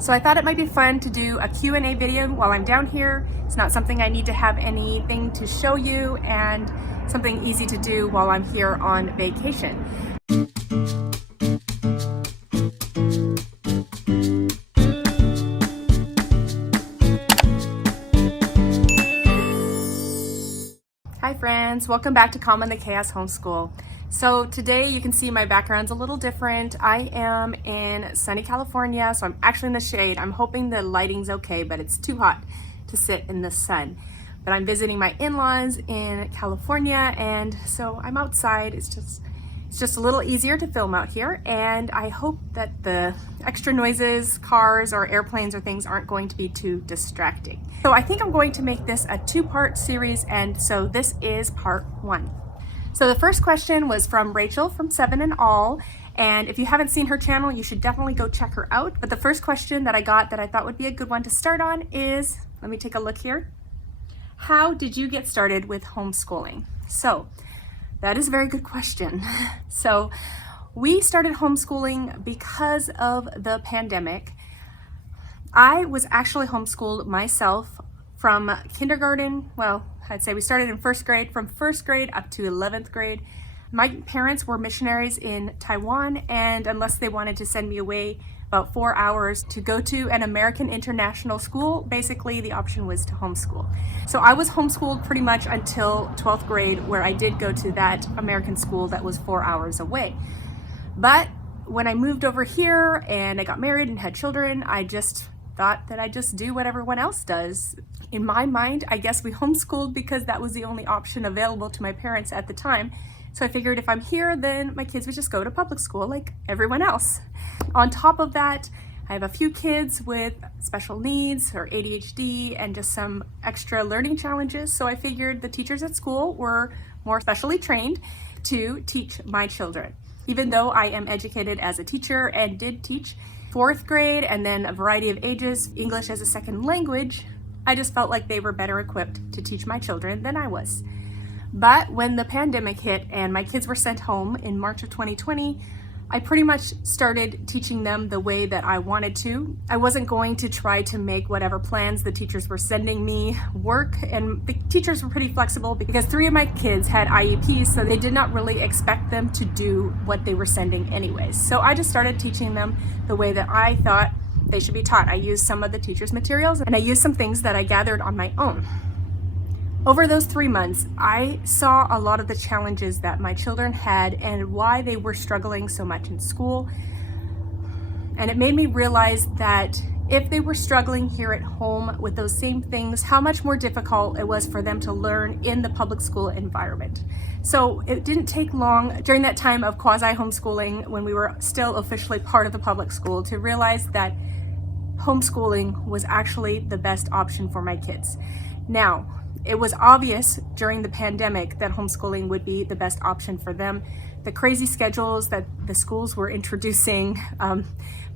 So I thought it might be fun to do a Q&A video while I'm down here. It's not something I need to have anything to show you, and something easy to do while I'm here on vacation. Hi friends, welcome back to Calm in the Chaos Homeschool. So today you can see my background's a little different. I am in sunny California, so I'm actually in the shade. I'm hoping the lighting's okay, but it's too hot to sit in the sun. But I'm visiting my in-laws in California, and so I'm outside. It's just a little easier to film out here, and I hope that the extra noises, cars or airplanes or things aren't going to be too distracting. So I think I'm going to make this a two-part series, and so this is part one. So the first question was from Rachel from 7 and All, and if you haven't seen her channel, you should definitely go check her out. But the first question that I got that I thought would be a good one to start on is, let me take a look here. How did you get started with homeschooling? So that is a very good question. So we started homeschooling because of the pandemic. I was actually homeschooled myself from kindergarten. Well, I'd say we started in first grade, from first grade up to 11th grade. My parents were missionaries in Taiwan, and unless they wanted to send me away about 4 hours to go to an American international school, basically the option was to homeschool. So I was homeschooled pretty much until 12th grade, where I did go to that American school that was 4 hours away. But when I moved over here and I got married and had children, I just thought that I'd just do what everyone else does. In my mind, I guess we homeschooled because that was the only option available to my parents at the time. So I figured if I'm here, then my kids would just go to public school like everyone else. On top of that, I have a few kids with special needs or ADHD and just some extra learning challenges. So I figured the teachers at school were more specially trained to teach my children. Even though I am educated as a teacher and did teach 4th grade and then a variety of ages, English as a second language, I just felt like they were better equipped to teach my children than I was. But when the pandemic hit and my kids were sent home in March of 2020, I pretty much started teaching them the way that I wanted to. I wasn't going to try to make whatever plans the teachers were sending me work, and the teachers were pretty flexible because 3 of my kids had IEPs, so they did not really expect them to do what they were sending anyways. So I just started teaching them the way that I thought they should be taught. I used some of the teachers' materials, and I used some things that I gathered on my own. Over those 3 months, I saw a lot of the challenges that my children had and why they were struggling so much in school. And it made me realize that if they were struggling here at home with those same things, how much more difficult it was for them to learn in the public school environment. So it didn't take long during that time of quasi-homeschooling, when we were still officially part of the public school, to realize that homeschooling was actually the best option for my kids. Now, it was obvious during the pandemic that homeschooling would be the best option for them. The crazy schedules that the schools were introducing,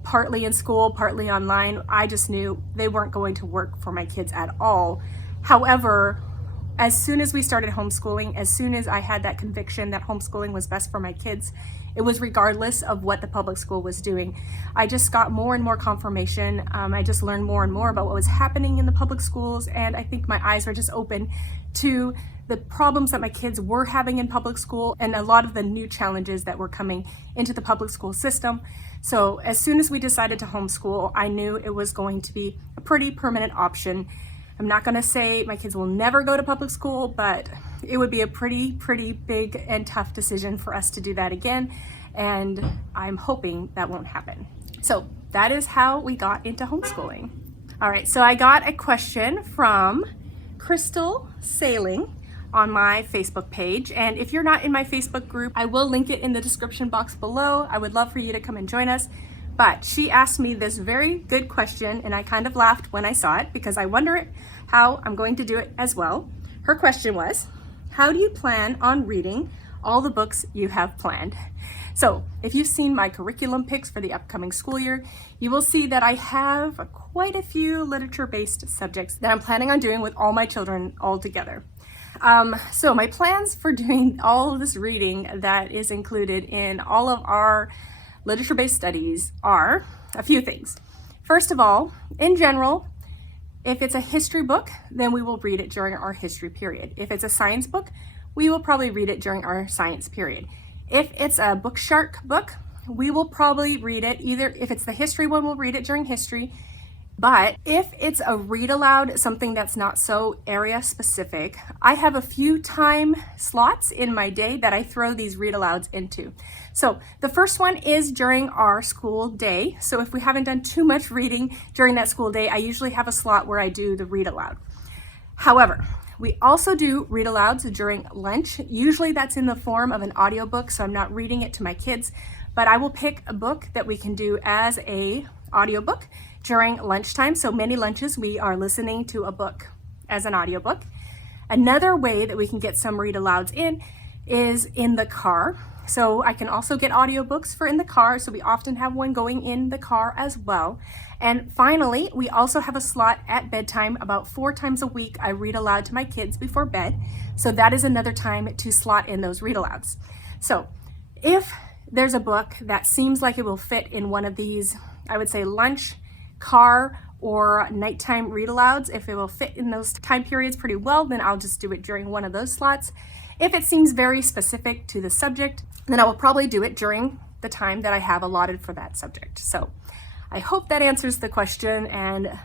partly in school, partly online, I just knew they weren't going to work for my kids at all. However, as soon as we started homeschooling, as soon as I had that conviction that homeschooling was best for my kids, it was regardless of what the public school was doing. I just got more and more confirmation. I just learned more and more about what was happening in the public schools, and I think my eyes were just open to the problems that my kids were having in public school and a lot of the new challenges that were coming into the public school system. So as soon as we decided to homeschool, I knew it was going to be a pretty permanent option. I'm not going to say my kids will never go to public school, but it would be a pretty big and tough decision for us to do that again, and I'm hoping that won't happen. So that is how we got into homeschooling. All right, so I got a question from Crystal Sailing on my Facebook page, and if you're not in my Facebook group, I will link it in the description box below. I would love for you to come and join us. But she asked me this very good question, and I kind of laughed when I saw it because I wonder how I'm going to do it as well. Her question was, how do you plan on reading all the books you have planned? So if you've seen my curriculum picks for the upcoming school year, you will see that I have quite a few literature-based subjects that I'm planning on doing with all my children all together. So my plans for doing all of this reading that is included in all of our literature-based studies are a few things. First of all, in general, if it's a history book, then we will read it during our history period. If it's a science book, we will probably read it during our science period. If it's a Book Shark book, we will probably read it either, if it's the history one, we'll read it during history. But if it's a read aloud, something that's not so area specific, I have a few time slots in my day that I throw these read alouds into. So the first one is during our school day. So if we haven't done too much reading during that school day, I usually have a slot where I do the read aloud. However, we also do read alouds during lunch. Usually that's in the form of an audiobook, so I'm not reading it to my kids, but I will pick a book that we can do as a audiobook during lunchtime. So many lunches we are listening to a book as an audiobook. Another way that we can get some read alouds in is in the car. So I can also get audiobooks for in the car. So we often have one going in the car as well. And finally, we also have a slot at bedtime. About 4 times a week, I read aloud to my kids before bed. So that is another time to slot in those read alouds. So if there's a book that seems like it will fit in one of these, I would say lunch, car, or nighttime read alouds, if it will fit in those time periods pretty well, then I'll just do it during one of those slots. If it seems very specific to the subject, then I will probably do it during the time that I have allotted for that subject. So I hope that answers the question, and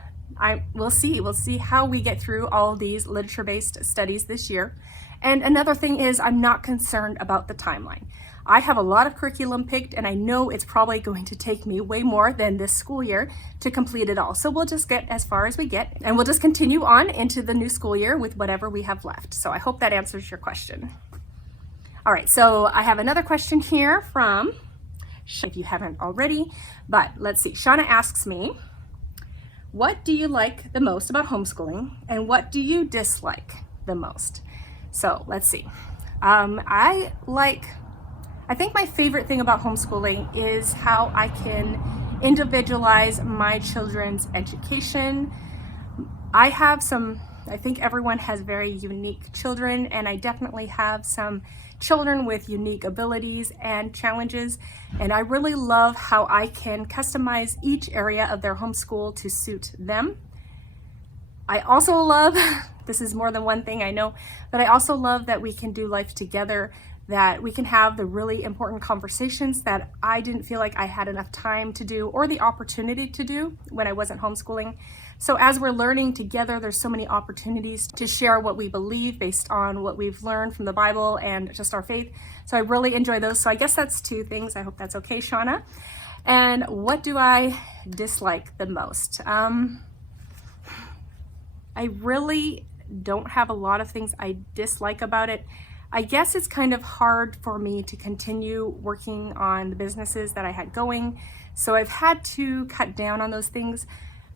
we'll see how we get through all these literature-based studies this year. And another thing is, I'm not concerned about the timeline. I have a lot of curriculum picked, and I know it's probably going to take me way more than this school year to complete it all. So we'll just get as far as we get, and we'll just continue on into the new school year with whatever we have left. So I hope that answers your question. All right, so I have another question here from, if you haven't already, but let's see. Shauna asks me, what do you like the most about homeschooling, and what do you dislike the most? So let's see. I think my favorite thing about homeschooling is how I can individualize my children's education. I think everyone has very unique children, and I definitely have some children with unique abilities and challenges, and I really love how I can customize each area of their homeschool to suit them. I also love, this is more than one thing I know, but I also love that we can do life together, that we can have the really important conversations that I didn't feel like I had enough time to do or the opportunity to do when I wasn't homeschooling. So as we're learning together, there's so many opportunities to share what we believe based on what we've learned from the Bible and just our faith. So I really enjoy those. So I guess that's 2 things. I hope that's okay, Shauna. And what do I dislike the most? I really don't have a lot of things I dislike about it. I guess it's kind of hard for me to continue working on the businesses that I had going. So I've had to cut down on those things,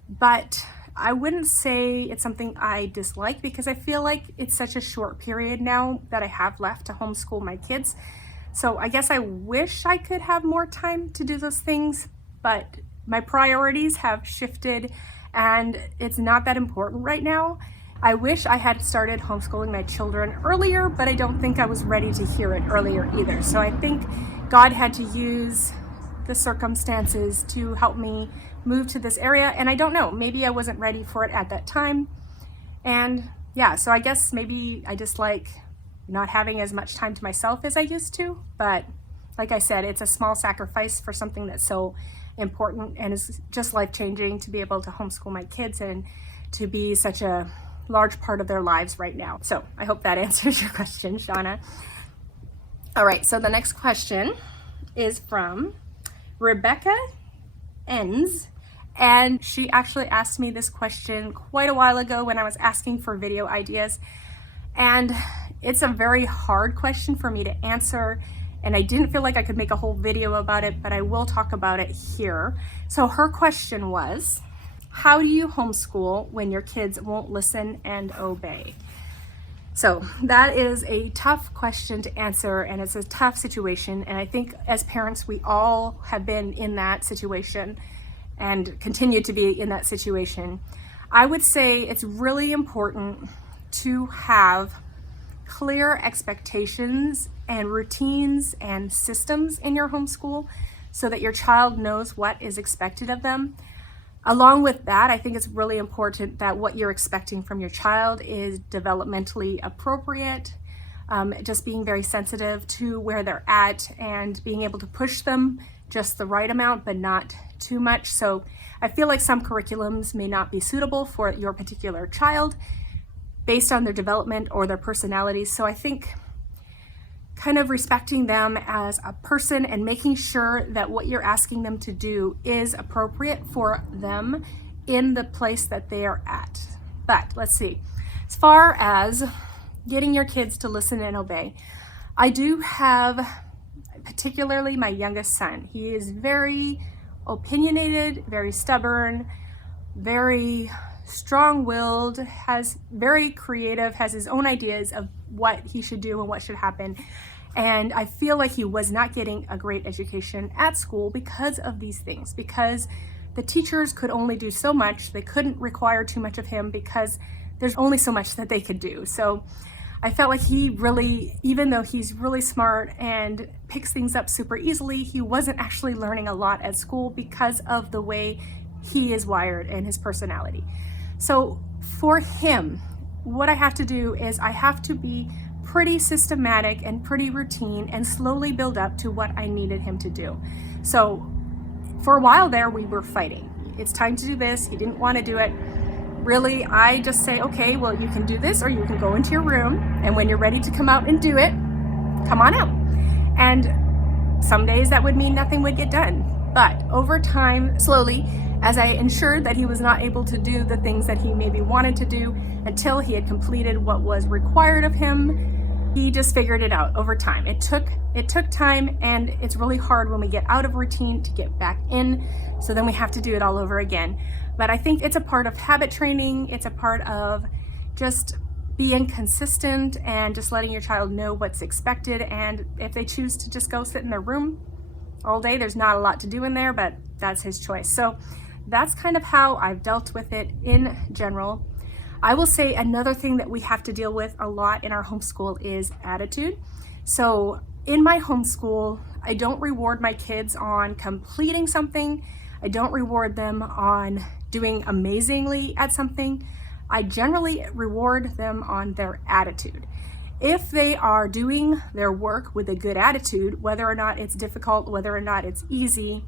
but I wouldn't say it's something I dislike because I feel like it's such a short period now that I have left to homeschool my kids. So I guess I wish I could have more time to do those things, but my priorities have shifted and it's not that important right now. I wish I had started homeschooling my children earlier, but I don't think I was ready to hear it earlier either. So I think God had to use the circumstances to help me move to this area. And I don't know, maybe I wasn't ready for it at that time. And yeah, so I guess maybe I dislike not having as much time to myself as I used to. But like I said, it's a small sacrifice for something that's so important and is just life-changing to be able to homeschool my kids and to be such a large part of their lives right now. So I hope that answers your question, Shauna. All right, so the next question is from Rebecca Enns, and she actually asked me this question quite a while ago when I was asking for video ideas, and it's a very hard question for me to answer, and I didn't feel like I could make a whole video about it, but I will talk about it here. So her question was, how do you homeschool when your kids won't listen and obey? So that is a tough question to answer, and it's a tough situation. And I think as parents, we all have been in that situation and continue to be in that situation. I would say it's really important to have clear expectations and routines and systems in your homeschool so that your child knows what is expected of them. Along with that, I think it's really important that what you're expecting from your child is developmentally appropriate, just being very sensitive to where they're at and being able to push them just the right amount, but not too much. So I feel like some curriculums may not be suitable for your particular child based on their development or their personalities. So I think kind of respecting them as a person and making sure that what you're asking them to do is appropriate for them in the place that they are at. But let's see, as far as getting your kids to listen and obey, I do have particularly my youngest son. He is very opinionated, very stubborn, very strong-willed, has very creative, has his own ideas of what he should do and what should happen. And I feel like he was not getting a great education at school because of these things, because the teachers could only do so much. They couldn't require too much of him because there's only so much that they could do. So I felt like he really, even though he's really smart and picks things up super easily, he wasn't actually learning a lot at school because of the way he is wired and his personality. So for him, what I have to do is I have to be pretty systematic and pretty routine and slowly build up to what I needed him to do. So for a while there, we were fighting. It's time to do this. He didn't want to do it. Really, I just say, okay, well, you can do this or you can go into your room. And when you're ready to come out and do it, come on out. And some days that would mean nothing would get done. But over time, slowly, as I ensured that he was not able to do the things that he maybe wanted to do until he had completed what was required of him, he just figured it out over time. It took time, and it's really hard when we get out of routine to get back in. So then we have to do it all over again. But I think it's a part of habit training. It's a part of just being consistent and just letting your child know what's expected. And if they choose to just go sit in their room all day, there's not a lot to do in there, but that's his choice. So that's kind of how I've dealt with it in general. I will say another thing that we have to deal with a lot in our homeschool is attitude. So in my homeschool, I don't reward my kids on completing something. I don't reward them on doing amazingly at something. I generally reward them on their attitude. If they are doing their work with a good attitude, whether or not it's difficult, whether or not it's easy,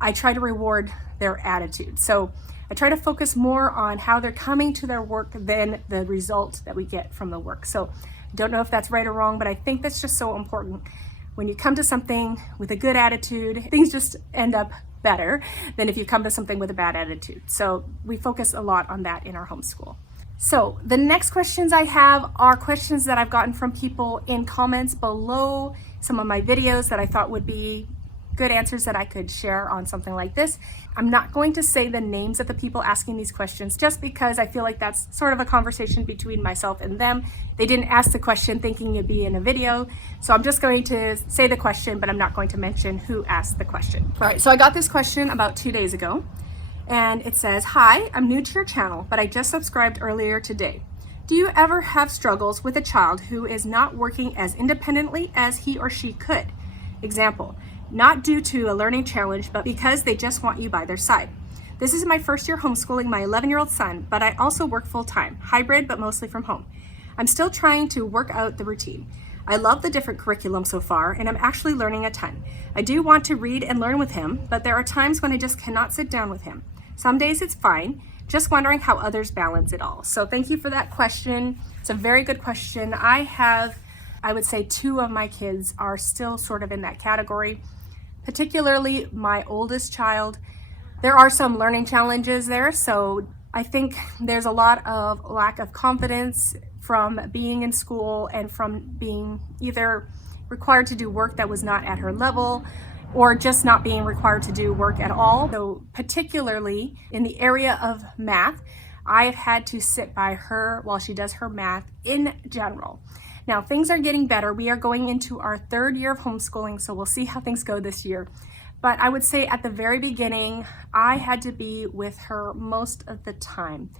I try to reward their attitude. So I try to focus more on how they're coming to their work than the result that we get from the work. So I don't know if that's right or wrong, but I think that's just so important. When you come to something with a good attitude, things just end up better than if you come to something with a bad attitude. So we focus a lot on that in our homeschool. So the next questions I have are questions that I've gotten from people in comments below some of my videos that I thought would be good answers that I could share on something like this. I'm not going to say the names of the people asking these questions just because I feel like that's sort of a conversation between myself and them. They didn't ask the question thinking it'd be in a video. So I'm just going to say the question, but I'm not going to mention who asked the question. All right, so I got this question about 2 days ago, and it says, "Hi, I'm new to your channel, but I just subscribed earlier today. Do you ever have struggles with a child who is not working as independently as he or she could? Example, not due to a learning challenge, but because they just want you by their side. This is my first year homeschooling my 11-year-old son, but I also work full-time, hybrid, but mostly from home. I'm still trying to work out the routine. I love the different curriculum so far, and I'm actually learning a ton. I do want to read and learn with him, but there are times when I just cannot sit down with him. Some days it's fine. Just wondering how others balance it all." So thank you for that question. It's a very good question. I would say 2 of my kids are still sort of in that category, particularly my oldest child. There are some learning challenges there, so I think there's a lot of lack of confidence from being in school and from being either required to do work that was not at her level or just not being required to do work at all. So particularly in the area of math, I've had to sit by her while she does her math in general. Now, things are getting better. We are going into our 3rd year of homeschooling, so we'll see how things go this year. But I would say at the very beginning, I had to be with her most of the time,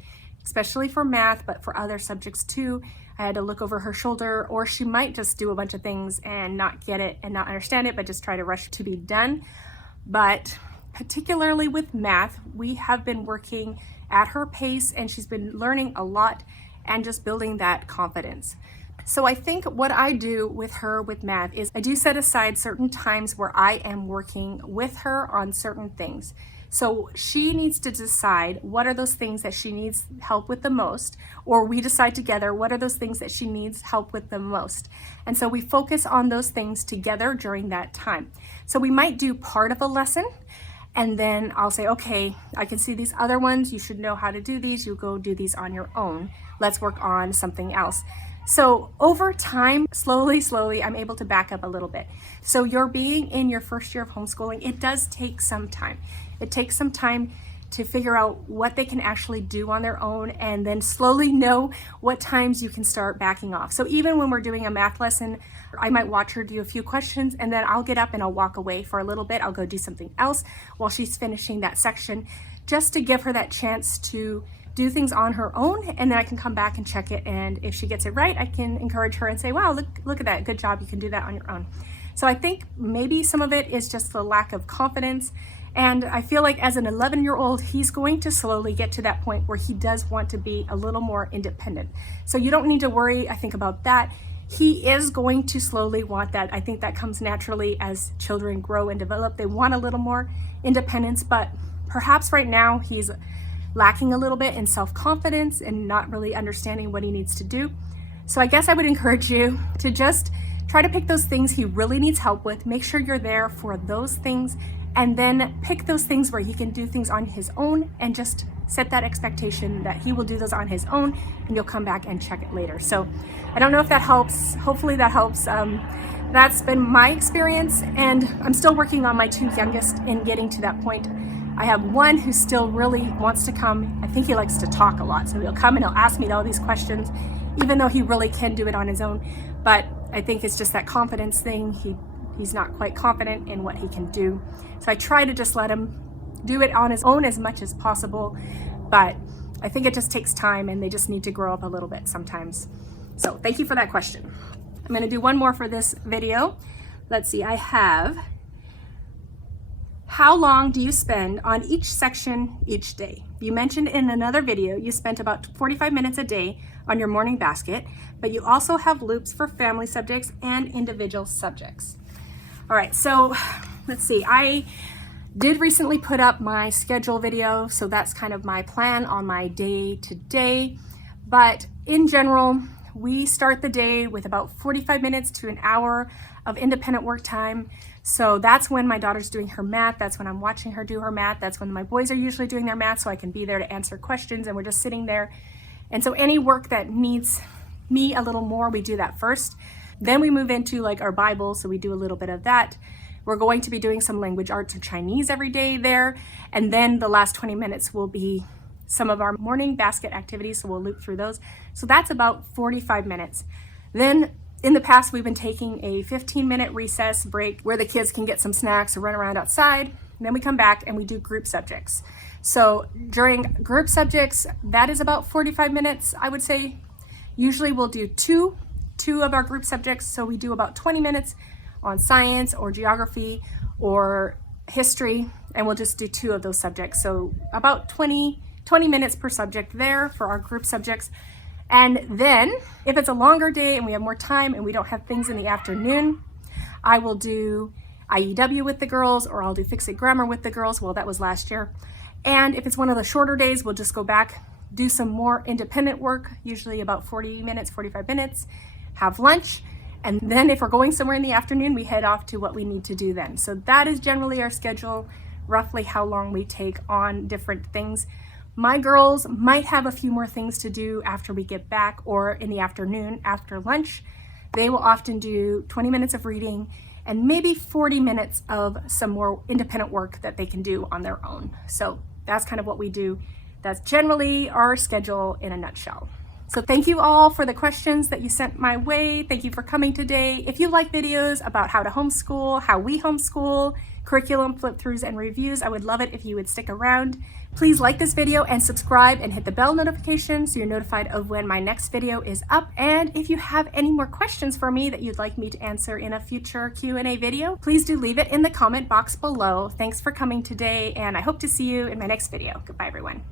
especially for math, but for other subjects too. I had to look over her shoulder, or she might just do a bunch of things and not get it and not understand it, but just try to rush to be done. But particularly with math, we have been working at her pace and she's been learning a lot and just building that confidence. So I think what I do with her with math is I do set aside certain times where I am working with her on certain things. So she needs to decide what are those things that she needs help with the most, or we decide together what are those things that she needs help with the most. And so we focus on those things together during that time. So we might do part of a lesson, and then I'll say, okay, I can see these other ones. You should know how to do these. You go do these on your own. Let's work on something else. So over time, slowly, I'm able to back up a little bit. So you're being in your first year of homeschooling, it does take some time. It takes some time to figure out what they can actually do on their own and then slowly know what times you can start backing off. So even when we're doing a math lesson, I might watch her do a few questions and then I'll get up and I'll walk away for a little bit. I'll go do something else while she's finishing that section, just to give her that chance to do things on her own, and then I can come back and check it, and if she gets it right, I can encourage her and say, wow, look at that, good job, you can do that on your own. So I think maybe some of it is just the lack of confidence, and I feel like as an 11-year-old, he's going to slowly get to that point where he does want to be a little more independent. So you don't need to worry, I think, about that. He is going to slowly want that. I think that comes naturally as children grow and develop. They want a little more independence, but perhaps right now he's lacking a little bit in self-confidence and not really understanding what he needs to do. So I guess I would encourage you to just try to pick those things he really needs help with. Make sure you're there for those things, and then pick those things where he can do things on his own, and just set that expectation that he will do those on his own and you'll come back and check it later. So I don't know if that helps. Hopefully that helps. That's been my experience, and I'm still working on my two youngest in getting to that point. I have one who still really wants to come. I think he likes to talk a lot, so he'll come and he'll ask me all these questions, even though he really can do it on his own. But I think it's just that confidence thing. He's not quite confident in what he can do. So I try to just let him do it on his own as much as possible. But I think it just takes time, and they just need to grow up a little bit sometimes. So thank you for that question. I'm gonna do one more for this video. Let's see, I have, how long do you spend on each section each day? You mentioned in another video you spent about 45 minutes a day on your morning basket, but you also have loops for family subjects and individual subjects. All right, so let's see. I did recently put up my schedule video, so that's kind of my plan on my day to day. But in general, we start the day with about 45 minutes to an hour of independent work time. So that's when my daughter's doing her math. That's when I'm watching her do her math. That's when my boys are usually doing their math, so I can be there to answer questions, and we're just sitting there. And so any work that needs me a little more, we do that first. Then we move into like our Bible, so we do a little bit of that. We're going to be doing some language arts or Chinese every day there. And then the last 20 minutes will be some of our morning basket activities, so we'll loop through those. So that's about 45 minutes. Then in the past, we've been taking a 15-minute recess break where the kids can get some snacks or run around outside. And then we come back and we do group subjects. So during group subjects, that is about 45 minutes, I would say. Usually we'll do two of our group subjects. So we do about 20 minutes on science or geography or history, and we'll just do 2 of those subjects. So about 20 minutes per subject there for our group subjects. And then if it's a longer day and we have more time and we don't have things in the afternoon, I will do IEW with the girls, or I'll do Fix It Grammar with the girls. Well, that was last year. And if it's one of the shorter days, we'll just go back, do some more independent work, usually about 40 minutes, 45 minutes, have lunch. And then if we're going somewhere in the afternoon, we head off to what we need to do then. So that is generally our schedule, roughly how long we take on different things. My girls might have a few more things to do after we get back, or in the afternoon after lunch. They will often do 20 minutes of reading and maybe 40 minutes of some more independent work that they can do on their own. So that's kind of what we do. That's generally our schedule in a nutshell. So thank you all for the questions that you sent my way. Thank you for coming today. If you like videos about how to homeschool, how we homeschool, curriculum flip-throughs and reviews, I would love it if you would stick around. Please like this video and subscribe and hit the bell notification so you're notified of when my next video is up. And if you have any more questions for me that you'd like me to answer in a future Q&A video, please do leave it in the comment box below. Thanks for coming today, and I hope to see you in my next video. Goodbye, everyone.